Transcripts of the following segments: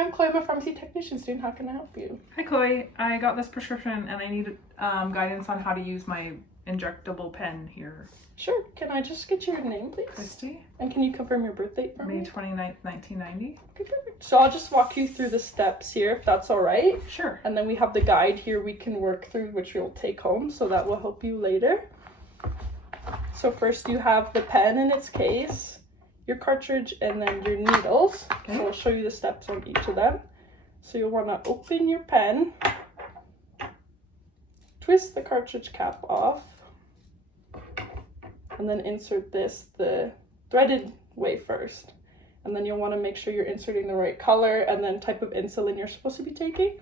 I'm Chloe, I'm a pharmacy technician student. How can I help you? Hi Chloe, I got this prescription and I need guidance on how to use my injectable pen here. Sure. Can I just get your name, please? Christy. And can you confirm your birth date for me? May 29th, 1990. Okay, perfect. So I'll just walk you through the steps here, if that's all right. Sure. And then we have the guide here we can work through, which you'll take home, so that will help you later. So first you have the pen in its case, your cartridge, and then your needles. Okay. So I'll show you the steps on each of them. So you'll want to open your pen, twist the cartridge cap off, and then insert this the threaded way first. And then you'll want to make sure you're inserting the right color and then type of insulin you're supposed to be taking.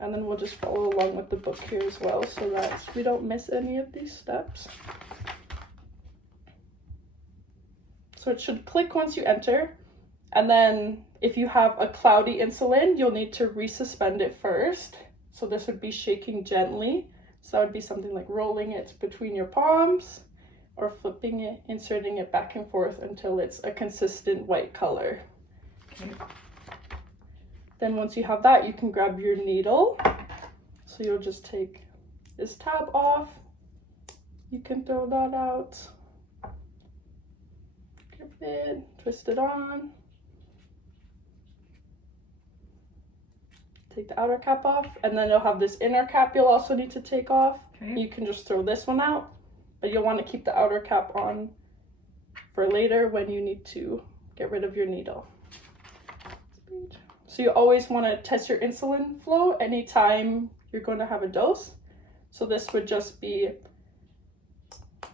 And then we'll just follow along with the book here as well so that we don't miss any of these steps. So it should click once you enter. And then if you have a cloudy insulin, you'll need to resuspend it first. So this would be shaking gently. So that would be something like rolling it between your palms or flipping it, inserting it back and forth until it's a consistent white color. Okay. Then once you have that, you can grab your needle. So you'll just take this tab off. You can throw that out. Grip it, twist it on. Take the outer cap off, and then you'll have this inner cap you'll also need to take off. Okay. You can just throw this one out, but you'll want to keep the outer cap on for later when you need to get rid of your needle. So you always want to test your insulin flow anytime you're going to have a dose. So this would just be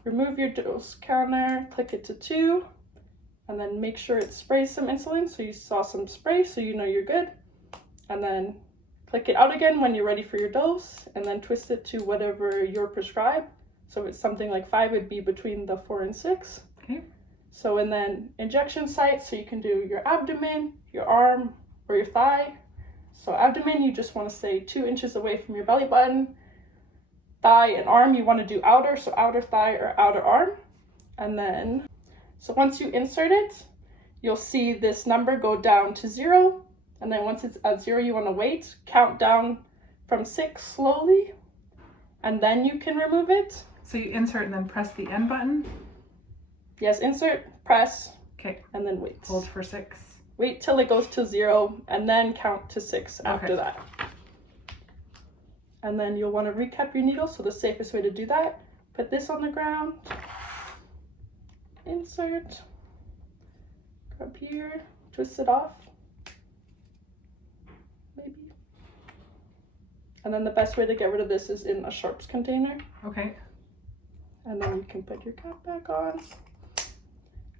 remove your dose counter, click it to 2, and then make sure it sprays some insulin. So you saw some spray, so you know you're good. And then click it out again when you're ready for your dose, and then twist it to whatever you're prescribed. So if it's something like 5, it'd be between the 4 and 6. Okay. So and then injection sites, so you can do your abdomen, your arm, or your thigh. So abdomen, you just want to stay 2 inches away from your belly button. Thigh and arm, you want to do outer, so outer thigh or outer arm. And then, so once you insert it, you'll see this number go down to 0. And then once it's at 0, you want to wait, count down from 6 slowly, and then you can remove it. So you insert and then press the end button? Yes, insert, press, okay, and then wait. Hold for 6. Wait till it goes to 0, and then count to 6 after that. And then you'll want to recap your needle, so the safest way to do that, put this on the ground, insert, grab here, twist it off. Maybe. And then the best way to get rid of this is in a sharps container. Okay. And then you can put your cap back on.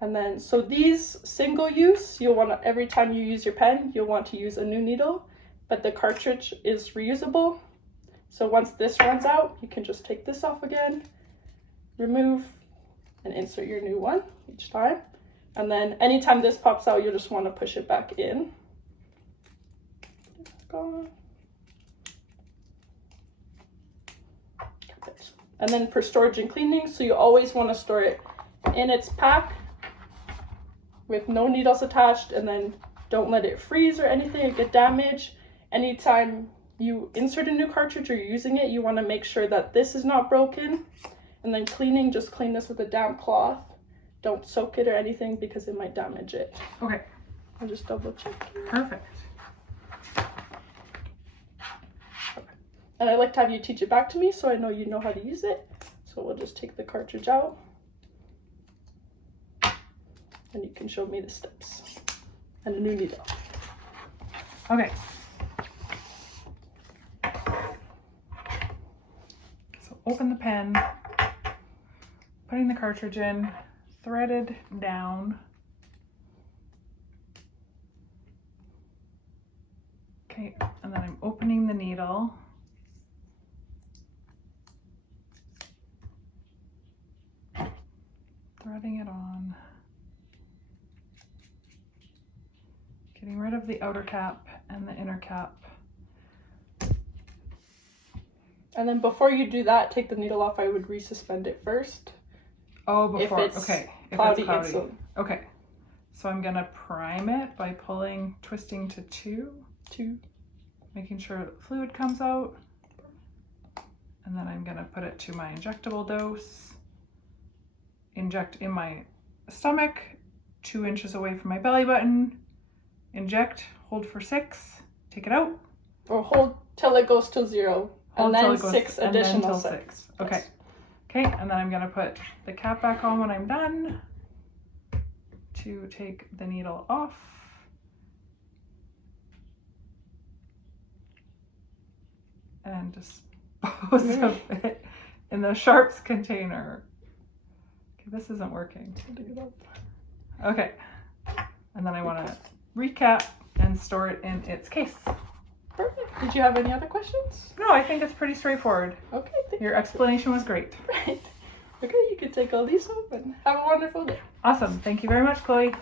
And then, so these single use, you'll want to, every time you use your pen, you'll want to use a new needle, but the cartridge is reusable. So once this runs out, you can just take this off again, remove, and insert your new one each time. And then anytime this pops out, you'll just want to push it back in. And then for storage and cleaning, so you always want to store it in its pack with no needles attached, and then don't let it freeze or anything or get damaged. Anytime you insert a new cartridge or you're using it, you want to make sure that this is not broken. And then cleaning, just clean this with a damp cloth. Don't soak it or anything because it might damage it. Okay. I'll just double check. Perfect. And I'd like to have you teach it back to me so I know you know how to use it. So we'll just take the cartridge out. And you can show me the steps. And a new needle. Okay. So open the pen, putting the cartridge in, threaded down. Okay, and then I'm opening the needle. Threading it on. Getting rid of the outer cap and the inner cap. And then before you do that, take the needle off. I would resuspend it first. Oh, before. If it's okay. Cloudy if it's cloudy. insulin. Okay. So I'm gonna prime it by twisting to 2, making sure that fluid comes out. And then I'm gonna put it to my injectable dose. Inject in my stomach, 2 inches away from my belly button. Inject, hold for 6, take it out. Or hold till it goes to 0. Hold and till then it goes, 6 and then additional till 6. 6. Okay. Okay, and then I'm gonna put the cap back on when I'm done to take the needle off. And dispose of it in the sharps container. Okay, this isn't working. Okay, and then I want to recap and store it in its case. Perfect. Did you have any other questions? No, I think it's pretty straightforward. Okay. Your explanation was great. Right. Okay, you can take all these home and have a wonderful day. Awesome. Thank you very much, Chloe.